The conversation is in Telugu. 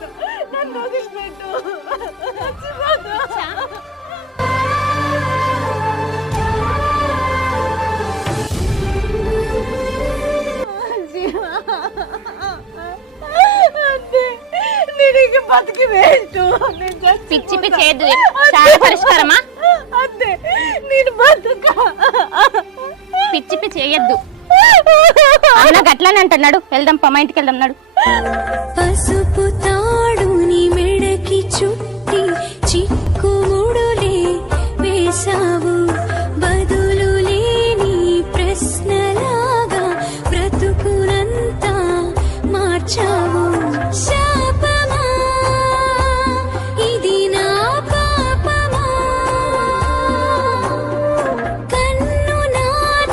చచ్చిపోతా, నన్ను వదిలిపెట్టు, చచ్చిపోతా. నేను బతికి వేస్ట్. పిచ్చి పిచ్చి చేయద్దు, చాలా పరిష్కారమా? అంతే, నేను బతుక. పిచ్చి పిచ్చి చేయద్దు. అన్న గట్లానే అంటున్నాడు, వెళ్దాం, మా ఇంటికి వెళ్దాం నాడు.